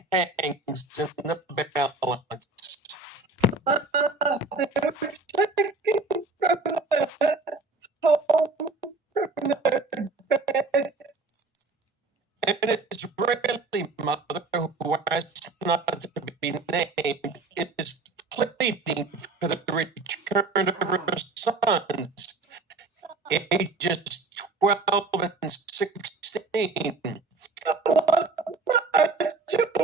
hangs in the balance. An Israeli mother who asked not to be named is pleading for the return of her sons, ages 12 and 16. I want my children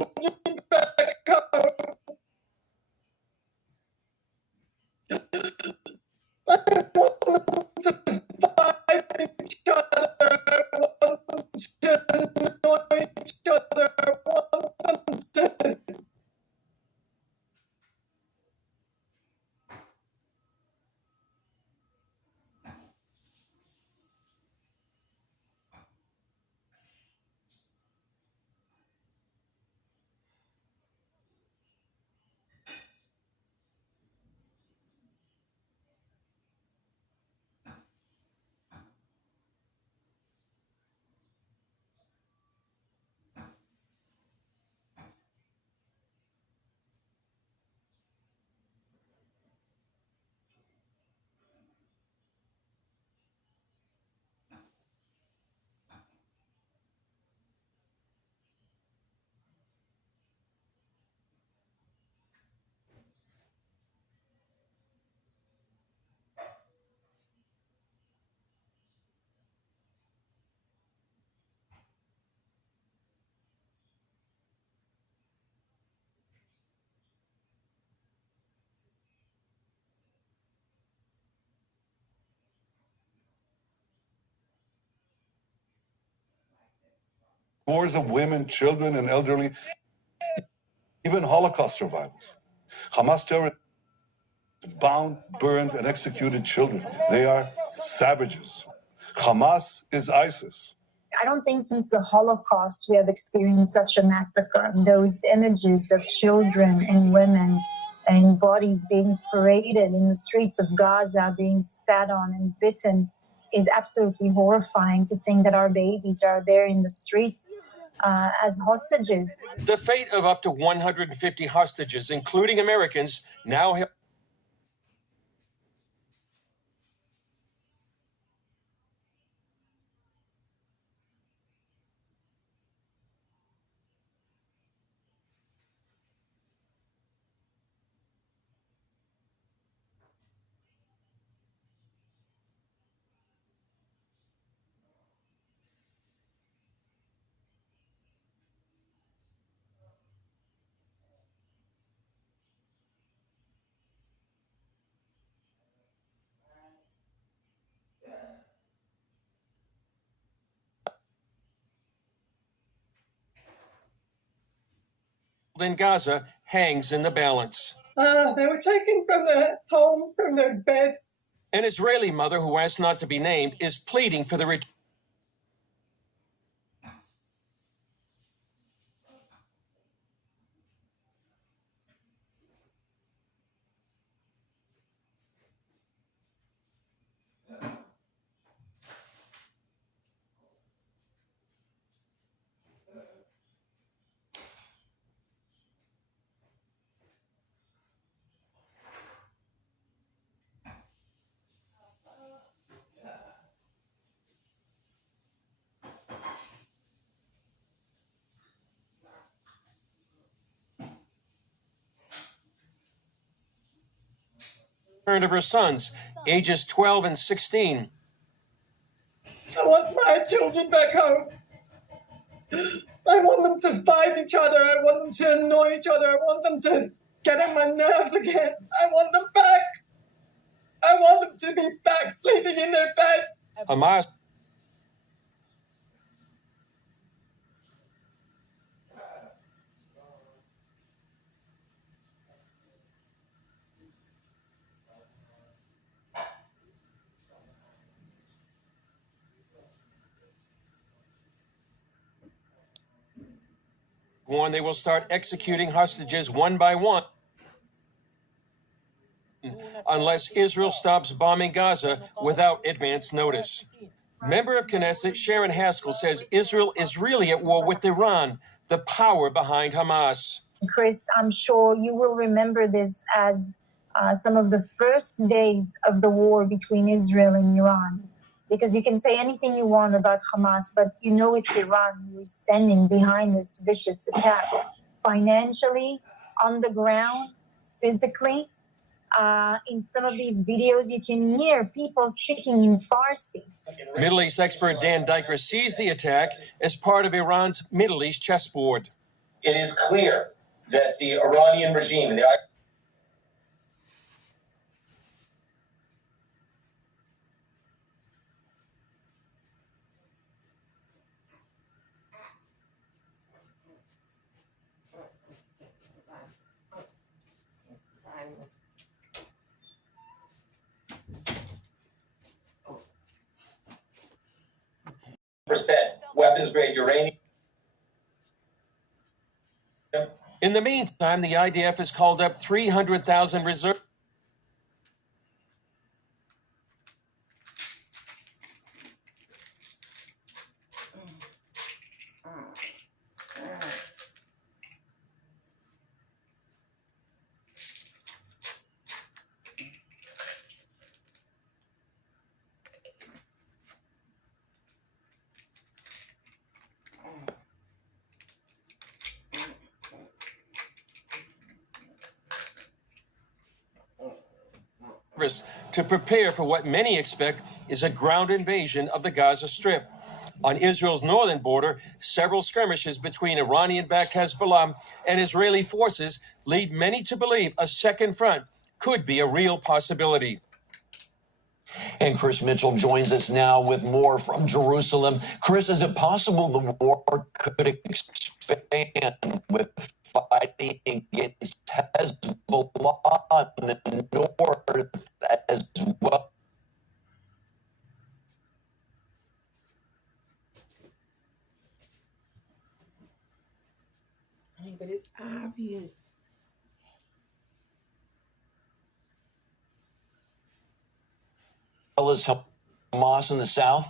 back home. I want them to find each other. I want them to know each other. I want them to. Scores of women, children, and elderly, even Holocaust survivors. Hamas terrorists bound, burned, and executed children. They are savages. Hamas is ISIS. I don't think since the Holocaust we have experienced such a massacre. Those images of children and women and bodies being paraded in the streets of Gaza, being spat on and bitten, is absolutely horrifying. To think that our babies are there in the streets as hostages. The fate of up to 150 hostages, including Americans, now in Gaza hangs in the balance. They were taken from their home, from their beds. An Israeli mother who asked not to be named is pleading for the return. Of her sons, ages 12 and 16. I want my children back home. I want them to fight each other. I want them to annoy each other. I want them to get on my nerves again. I want them back. I want them to be back sleeping in their beds. Hamas warn they will start executing hostages one by one unless Israel stops bombing Gaza without advance notice. Member of Knesset Sharon Haskell says Israel is really at war with Iran. the power behind Hamas. Chris, I'm sure you will remember this as some of the first days of the war between Israel and Iran. Because you can say anything you want about Hamas, but you know it's Iran who is standing behind this vicious attack. Financially, on the ground, physically. In some of these videos, you can hear people speaking in Farsi. Middle East expert Dan Diker sees the attack as part of Iran's Middle East chessboard. It is clear that the Iranian regime and the weapons-grade uranium. In the meantime, the IDF has called up 300,000 reserve. To prepare for what many expect is a ground invasion of the Gaza Strip. On Israel's northern border, several skirmishes between Iranian-backed Hezbollah and Israeli forces lead many to believe a second front could be a real possibility. And Chris Mitchell joins us now with more from Jerusalem. Chris, is it possible the war could expand with fighting against Hezbollah in the north as well? I mean, but it's obvious. As Hamas in the south?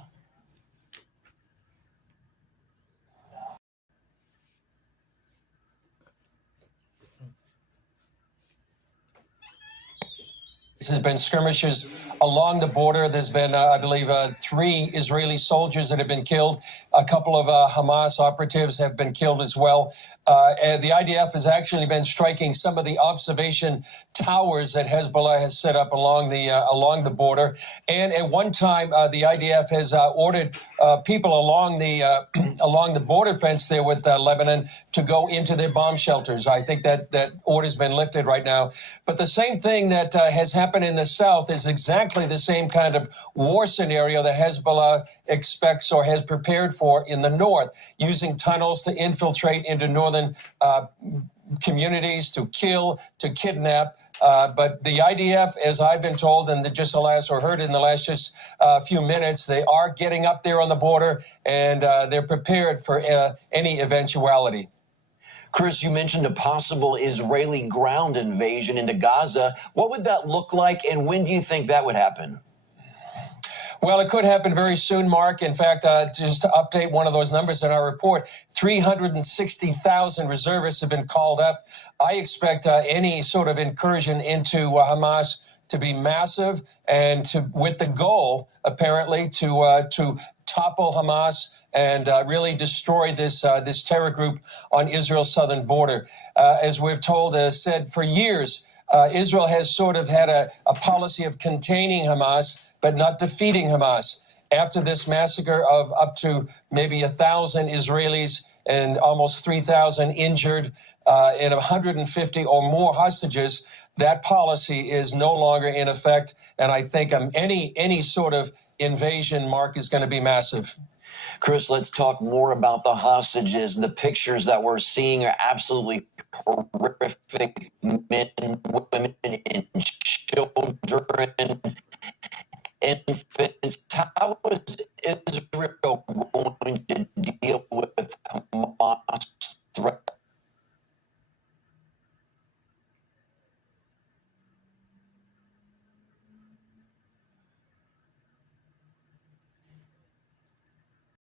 There's been skirmishes along the border. There's been, I believe, 3 Israeli soldiers that have been killed. A couple of Hamas operatives have been killed as well. And the IDF has actually been striking some of the observation towers that Hezbollah has set up along the border. And at one time, the IDF has ordered people along the border fence there with Lebanon to go into their bomb shelters. I think that order's been lifted right now. But the same thing that has happened in the south is exactly the same kind of war scenario that Hezbollah expects or has prepared for in the north, using tunnels to infiltrate into northern communities, to kill, to kidnap. But the IDF, as I've been told, and heard in the last just few minutes, they are getting up there on the border, and they're prepared for any eventuality. Chris, you mentioned a possible Israeli ground invasion into Gaza. What would that look like, and when do you think that would happen? Well, it could happen very soon, Mark. In fact, just to update one of those numbers in our report, 360,000 reservists have been called up. I expect any sort of incursion into Hamas to be massive, and with the goal, apparently, to topple Hamas and really destroy this terror group on Israel's southern border. As we've said for years, Israel has sort of had a policy of containing Hamas, but not defeating Hamas. After this massacre of up to maybe 1,000 Israelis and almost 3,000 injured and 150 or more hostages, that policy is no longer in effect. And I think any sort of invasion, Mark, is going to be massive. Chris, let's talk more about the hostages. The pictures that we're seeing are absolutely horrific. Men, women, and children, infants. How is Israel going to deal